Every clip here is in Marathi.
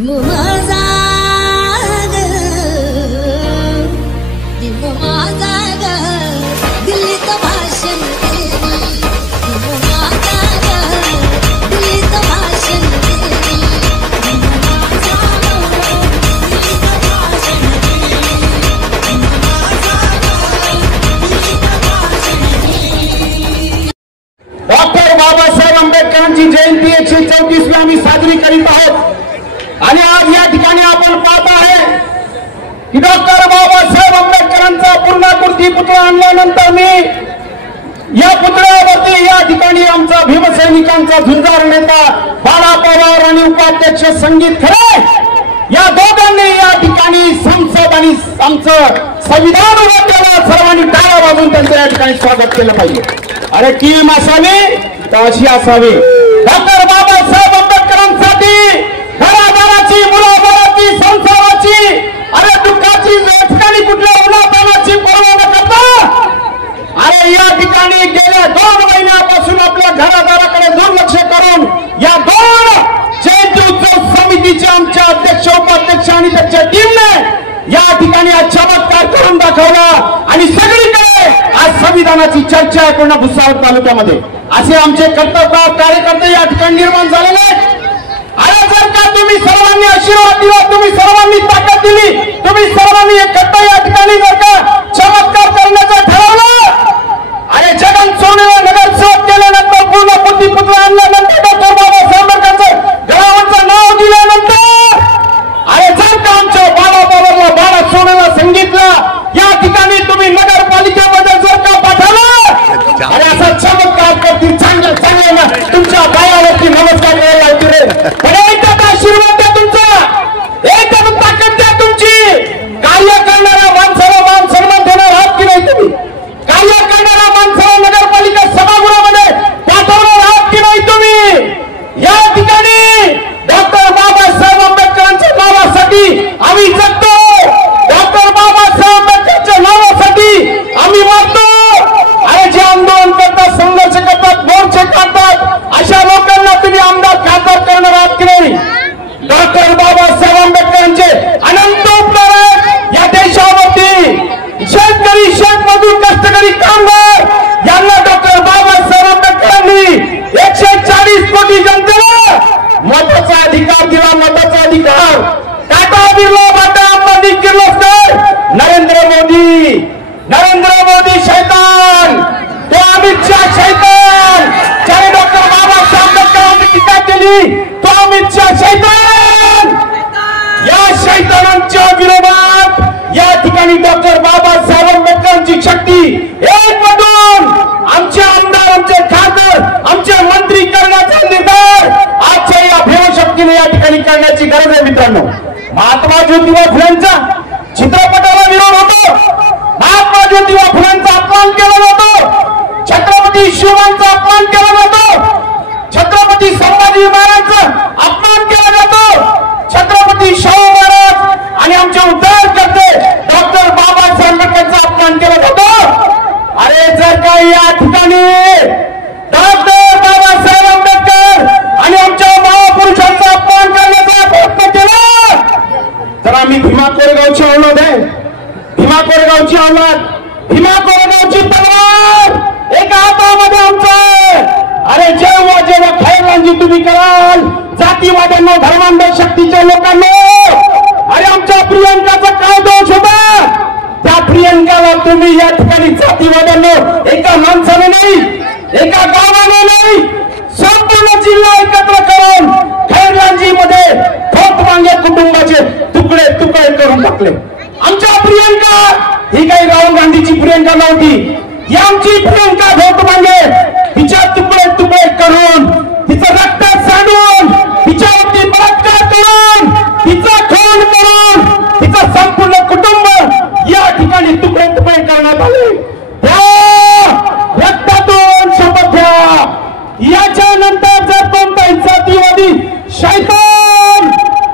भीम माझा ग, भीम माझा ग, दिल्लीत भाषण देवी, भीम माझा ग, दिल्लीत भाषण देवी, भीम माझा ग, दिल्लीत भाषण देवी, भीम माझा ग, दिल्लीत भाषण देवी। डॉक्टर बाबासाहेब आंबेडकरांची जयंती 134वी आम्ही साजरी करीत आहोत आणि आज या ठिकाणी आपण पाहत आहे की डॉक्टर बाबासाहेब आंबेडकरांचा पूर्णाकृती पुतळा आणल्यानंतर मी या पुतळ्यावरती या ठिकाणी आमचा भीमसैनिकांचा झुंजार नेता बाळा पवार आणि उपाध्यक्ष संगीत खरे या दोघांनी या ठिकाणी संसद आणि आमचं संविधान उभं केलं। सर्वांनी टाळ्या वाजवून त्यांचं या ठिकाणी स्वागत केलं पाहिजे। अरे टीम असावी तर अशी असावी। डॉक्टर बाबासाहेब आंबेडकरांसाठी घरादाराची, मुलाबाळाची, संसाराची, अरे दुःखाची ठिकाणी कुठल्या उन्हातानाची पर्वा न करता अरे या ठिकाणी गेल्या 2 महिन्यापासून आपल्या घरादाराकडे दुर्लक्ष करून या 2 जयंती उत्सव समितीचे आमच्या अध्यक्ष, उपाध्यक्ष आणि त्यांच्या टीमने या ठिकाणी आज चमत्कार करून दाखवला आणि सगळीकडे आज संविधानाची चर्चा आहे पूर्ण भुसावळ तालुक्यामध्ये। असे आमचे कर्तव्यदक्ष कार्यकर्ते या ठिकाणी निर्माण झालेले आहेत। अरे जर का तुम्ही सर्वांनी आशीर्वाद दिला, तुम्ही सर्वांनी ताकद दिली, तुम्ही सर्वांनी एकत्र या ठिकाणी जर का चमत्कार करण्याचं ठरवलं, अरे जगन सोनेला नगरसेवक केल्यानंतर पूर्णकृती पुतळा आणल्यानंतर डॉक्टर बाबासाहेब आंबेडकरांचं घरावरचं नाव दिल्यानंतर अरे जर का आमच्या बाळा पवारला, बाळा सोनेला, संगीतला या ठिकाणी तुम्ही नगरपालिकेमध्ये जर का पाठवलं, अरे असा चमत्कार करतील चांगल्या चांगल्या तुमच्या पायावरती नमस्कार करायला लागतील। पण एकच आशीर्वाद द्या तुमचा, एकच ताकद द्या तुमची। कार्य करणाऱ्या माणसाला मान सन्मान देणार आहात की नाही तुम्ही? कार्य करणाऱ्या माणसाला नगरपालिका सभागृहामध्ये पाठवणार आहात की नाही तुम्ही? या ठिकाणी डॉक्टर बाबासाहेब आंबेडकरांच्या नावासाठी आम्ही जगतो, डॉक्टर बाबासाहेब आंबेडकरांच्या नावासाठी आम्ही मरतो। अरे जे आंदोलन करतात, संघर्ष करतात, मोर्चे काढतात, अशा लोकांना तुम्ही आमदार, खासदार करणार आहात की नाही? डॉक्टर बाबासाहेब आंबेडकरांचे अनंत उपकार आहेत या देशावरती। शेतकरी, शेतमजूर, कष्टकरी, कामगार यांना डॉक्टर बाबासाहेब आंबेडकरांनी 140 कोटी जनतेला मताचा अधिकार दिला, मताचा अधिकार। टाटा, बिर्ला, बाटा, अंबानी, किर्लोस्कर, नरेंद्र मोदी शैतान, तो अमित शाह शैतान, चाहे डॉक्टर बाबासाहेब आंबेडकरांनी टीका केली तो अमित शाह शैतान। या शैतानांच्या विरोधात या ठिकाणी डॉक्टर बाबासाहेब आंबेडकरांची शक्ती एकवटून आमचे आमदार, आमचे खासदार, आमचे मंत्री करण्याचा निर्धार आजच्या या भीमशक्तीने या ठिकाणी करण्याची गरज आहे। मित्रांनो, महात्मा ज्योतिबा फुलेंचा चित्रपटाला विरोध होतो, महात्मा ज्योतिबा फुलेंचा अपमान केला जातो, छत्रपती शिवाजींचा अपमान केला जातो, छत्रपती संभाजी महाराजांचा अपमान केला जातो, छत्रपती शाहू महाराज आणि आमचे उद्धारकर्ते डॉक्टर बाबासाहेब आंबेडकरांचा अपमान केला जातो। अरे जर का या ठिकाणी डॉक्टर बाबासाहेब आंबेडकर आणि आमच्या महापुरुषांचा अपमान करण्याचा प्रयत्न केला तर आम्ही भीमा कोरेगावची औलाद आहे, भीमा कोरेगावची औलाद, भीमा कोरेगावची तलवार एका हातामध्ये आमचा आहे। अरे जेव्हा जेव्हा खैरलांजी तुम्ही कराल जातीवाद्यांना, धर्मांध शक्तीच्या लोकांना, अरे आमच्या प्रियंकाचा काय दोष होता? त्या प्रियंकाला तुम्ही या ठिकाणी जातीवाद्यांना एका माणसाने नाही, एका गावाने नाही, संपूर्ण जिल्हा एकत्र करून खैरलांजी मध्ये खोतमांगे कुटुंबाचे तुकडे तुकडे करून टाकले। आमच्या प्रियंका ही काही राहुल गांधीची प्रियंका नव्हती, ही आमची प्रियंका खोतमांगे, तिच्या तुकडे तुकडे करून, तिचं रक्त सांडून, तिच्यावरती बलात्कार करून, तिचा खून करून, तिचं संपूर्ण कुटुंब या ठिकाणी तुकडे तुकडे करण्यात आले। रक्तातून शपथ घ्या, याच्यानंतर जर कोणताही जातीवादी शैतान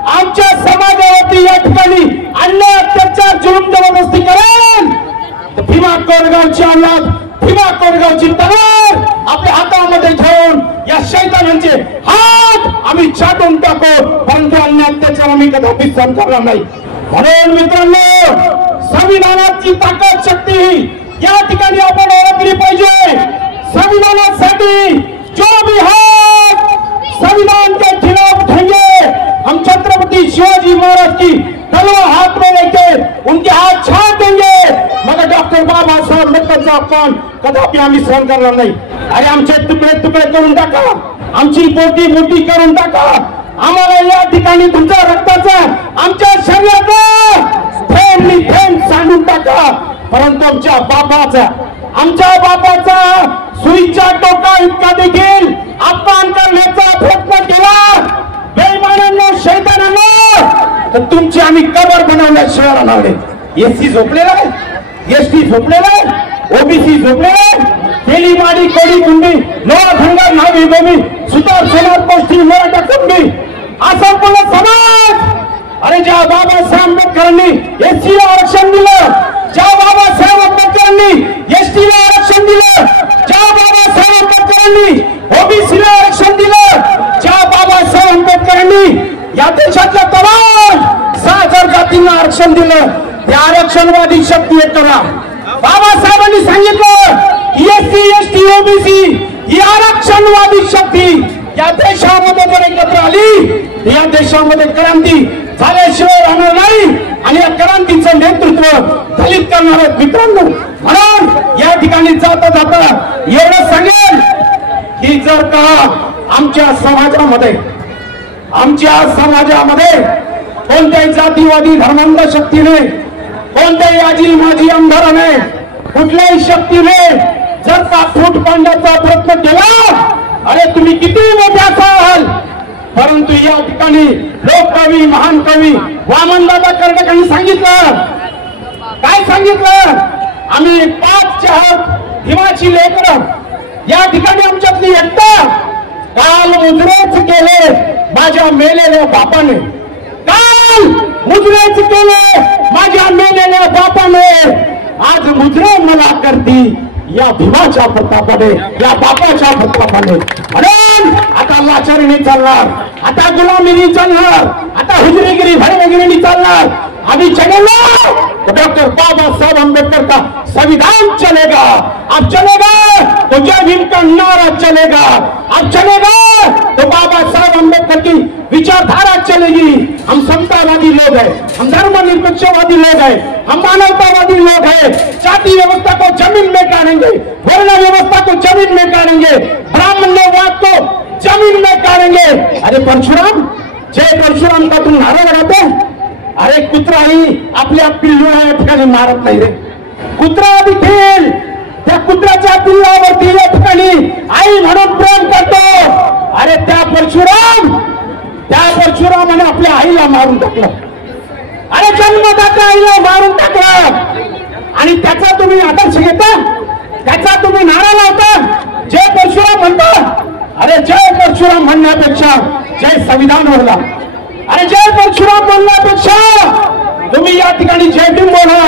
आमच्या समाजावरती या ठिकाणी अन्याय, अत्याचार, जुलूम, जबरदस्ती करेल तर भीमा कोरेगावची औलाद भीमा कोरेगावची तलवार आपल्या हातामध्ये घेऊन या शैतानांचे हात आम्ही छाटून टाकू, परंतु अन्य अत्याचार आम्ही कदापि सहन करणार नाही. म्हणून मित्रांनो, संविधानाची ताकद शक्ती या ठिकाणी आपण ओळखली पाहिजे. संविधानासाठी जो भी हात संविधान के खिलाफ उठाएंगे, हम छत्रपति शिवाजी महाराज की तलवार हाथ में लेके उनके हाथ छाट देंगे, मगर डॉक्टर बाबासाहेब आंबेडकरचा अपमान कदापि आम्ही सहन करणार नाही. अरे आमचे तुकडे तुकडे करून टाका, आमची बोटी बोटी करून टाका, आम्हाला या ठिकाणी तुमच्या रक्ताचा आमच्या शरीराचा थेंब थेंब सांडून टाका, परंतु आमच्या बापाचा सुईच्या टोका इतका देखील अपमान करण्याचा प्रयत्न केला बेईमानांनो, शैतानांनो, तर तुमची आम्ही कबर बनवण्याशिवाय राहणार नाही. एससी झोपलेला आहे, एसटी झोपलेला आहे, ओबीसी झोपलेला आहे, तेलीमाडी कोडी कुंडी लोहा धंगार नावी गोमी सुतार सोनार पोष्टी मराठा कुंडी असा पूर्ण समाज. अरे ज्या बाबासाहेब आंबेडकरांनी एससीला आरक्षण दिलं, ज्या बाबासाहेब आंबेडकरांनी एसटीला आरक्षण दिलं, ज्या बाबासाहेब आंबेडकरांनी ओबीसीला आरक्षण दिलं, ज्या बाबासाहेब आंबेडकरांनी या देशातल्या तमाम 6,000 जातींना आरक्षण दिलं, त्या आरक्षणवादी शक्ती एक करा. बाबासाहेबांनी सांगितलं एसटी एसटी ओबीसी ही आरक्षणवादी शक्ती या देशामध्ये जर एकत्र आली, या देशामध्ये क्रांती झाल्याशिवाय राहणार नाही आणि या क्रांतीचं नेतृत्व दलित करणार आहेत. मित्रांनो, म्हणून या ठिकाणी जाता जाता एवढं सांगेल की जर का आमच्या समाजामध्ये कोणत्याही जातीवादी धर्मांध शक्तीने, कोणत्याही आजी माजी आमदाराने, कुठल्याही शक्तीने जर का फूट पाडण्याचा प्रयत्न केला, अरे तुम्ही किती मोठे असाल, परंतु या ठिकाणी लोककवी महान कवी वामनदादा कर्डकांनी सांगितलं, काय सांगितलं, आम्ही 5 हिमाची लेकरं, या ठिकाणी आमच्यातली एकता काल मुजरेच केले माझ्या मेलेल्या बापाने, काल मुजरेच केले माझ्या मेलेल्या बापाने, आज मुजरे मला करती या भीमाच्या प्रतापाने, या बापाच्या प्रतापाने. म्हणून आता लाचारीने चालणार, आता गुलामीने चालणार, आता हुजरीगिरी भडवगिरी चालणार. अभी चलेगा तो डॉक्टर बाबा साहब अम्बेडकर का संविधान चलेगा. अब चलेगा तो जय भीम का नारा चलेगा. अब चलेगा तो बाबा साहब अम्बेडकर की विचारधारा चलेगी. हम समतावादी लोग हैं, हम धर्मनिरपेक्षवादी लोग हैं, हम मानवतावादी लोग हैं. जाति व्यवस्था को जमीन में गाड़ेंगे, वर्ण व्यवस्था को जमीन में गाड़ेंगे, ब्राह्मण्यवाद को जमीन में गाड़ेंगे. अरे परशुराम, जय परशुराम का तुम नारा लगाते. अरे कुत्राही आपल्या पिल्लूला या ठिकाणी मारत नाही रे. कुत्रा देखील त्या कुत्र्याच्या पिल्लावरती या ठिकाणी आई म्हणून प्रेम करतो. अरे त्या परशुरामाने आपल्या आईला मारून टाकलं. अरे जन्मदात्या आईला मारून टाकलं आणि त्याचा तुम्ही आदर्श घेता, त्याचा तुम्ही नारा लावता, जय परशुराम म्हणता. अरे जय परशुराम म्हणण्यापेक्षा जय संविधान बोला. अरे जय परशुराम बोलण्यापेक्षा तुम्ही या ठिकाणी जय भीम बोला.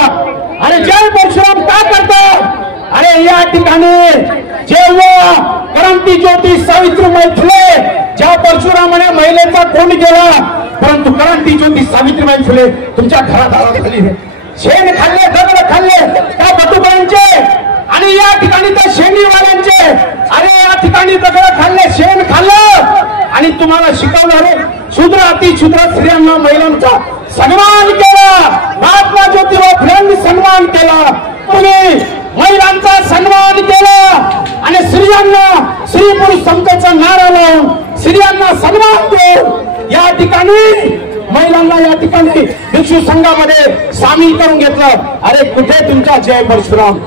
अरे जय परशुराम का करता. अरे या ठिकाणी जेव्हा क्रांती ज्योती सावित्रीबाई फुले, ज्या परशुरामाने महिलेचा खून केला, परंतु क्रांती ज्योती सावित्रीबाई फुले तुमच्या घरात आवाज झाली. शेण खाल्ले, दगड खाल्ले त्या बटुबाईंचे आणि या ठिकाणी त्या शेणीवाल्यांचे. अरे या ठिकाणी दगड खाल्ले, शेण खाल्लं आणि तुम्हाला शिकवलं रे शूद्र अतिशूद्र स्त्रियांना महिलांचा सन्मान केला. महात्मा ज्योतिबा फुलेंनी सन्मान केला, तुम्ही महिलांचा सन्मान केला आणि स्त्रियांना स्त्री पुरुष समतेचा नारा लावून स्त्रियांना सन्मान देऊन या ठिकाणी महिलांना या ठिकाणी भिक्षू संघामध्ये सामील करून घेतलं. अरे कुठे तुमचा जय परशुराम.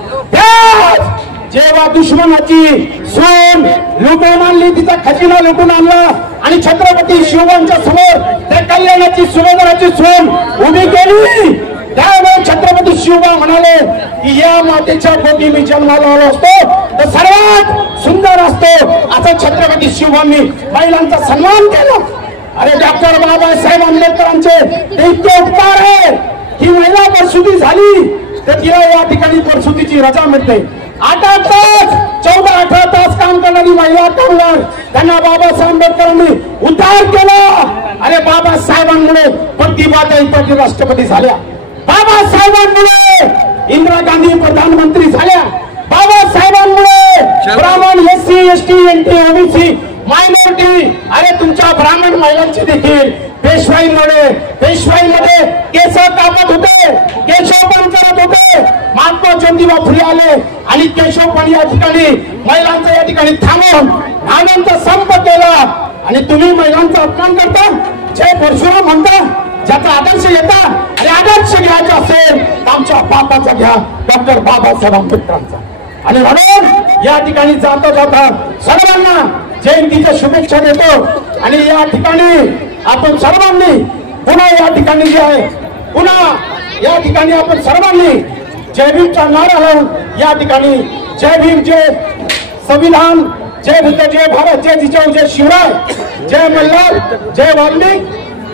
जेव्हा दुश्मनाची सून लुटून आणली, तिचा खजिना लुटून आणला आणि छत्रपती शिवबांच्या समोर त्या कल्याणाची सुभेदाराची सून उभी केली, त्यावेळेस छत्रपती शिवबा म्हणाले की या मातेच्या पोटी मी जन्माला आलो असतो तर सर्वात सुंदर असतो. असं छत्रपती शिवबांनी महिलांचा सन्मान केला. अरे डॉक्टर बाबासाहेब आंबेडकरांचे ते इतके उपकार आहे की महिला प्रसूती झाली तर तिला या ठिकाणी प्रसूतीची रजा मिळते. 8 तास 14-18 तास काम करणारी महिला कामगार त्यांना बाबासाहेब आंबेडकरांनी उद्धार केला. अरे बाबासाहेबांमुळे प्रतिभाताई पाटील राष्ट्रपती झाल्या, बाबासाहेबांमुळे इंदिरा गांधी प्रधानमंत्री झाल्या, बाबासाहेबांमुळे ब्राह्मण SC ST NT OBC minority अरे तुमच्या ब्राह्मण महिलांची देखील पेशवाईमध्ये केस कापत होते, केशवपण करत होते. महात्मा ज्योतिबा फुले आले आणि केशवपण या ठिकाणी महिलांचा या ठिकाणी थांबून नानांचा संप केला. आणि तुम्ही महिलांचा अपमान करता, जय परशुराम म्हणता, ज्याचा आदर्श घेता आणि आदर्श घ्यायचा असेल तर आमच्या बापाचा घ्या, डॉक्टर बाबासाहेब आंबेडकरांचा. आणि म्हणून या ठिकाणी जाता जाता सर्वांना जयंतीच्या शुभेच्छा देतो. आणि या ठिकाणी आपण सर्वांनी पुन्हा या ठिकाणी जे आहे पुन्हा या ठिकाणी आपण सर्वांनी जय भीमचा नारा लावून या ठिकाणी जय भीम, जय संविधान, जय बुद्ध, जय भारत, जय जिजाऊ, जय शिवराय, जय मल्हार, जय वाल्मिक,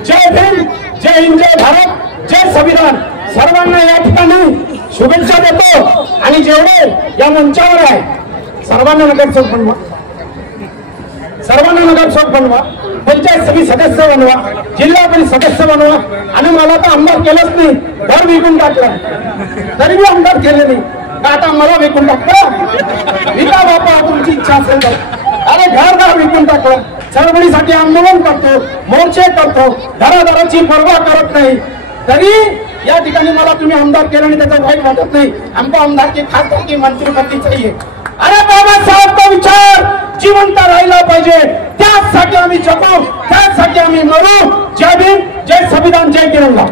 जय भीम, जय हिंद, जय भारत, जय संविधान सर्वांना या ठिकाणी शुभेच्छा देतो. आणि जेवढे या मंचावर आहे सर्वांना नगरसेवक बनवा, सर्वांना नगरसेवक बनवा, पंचायत समिती सदस्य बनवा, जिल्हा परिषद सदस्य बनवा. आणि मला तर आमदार केलंच नाही, घर विकून टाकलं तरी मी आमदार केले नाही का आता मला विकून टाकतं विका बापा तुमची इच्छा असेल तर. अरे घर विकून टाकलं, चळवळीसाठी आंदोलन करतो, मोर्चे करतो, घरादाराची पर्वा करत नाही, तरी या ठिकाणी मला तुम्ही आमदार केलं आणि त्याचा वाईट वाटत नाही. आमको आमदार की खासदार की मंत्रिपदी चाहिए. अरे बाबासाहेबचा विचार जिवंत राहिला पाहिजे, त्यासाठी आम्ही जगू, त्यासाठी आम्ही मरू. जय भीम, जय संविधान, जय तिरंगा.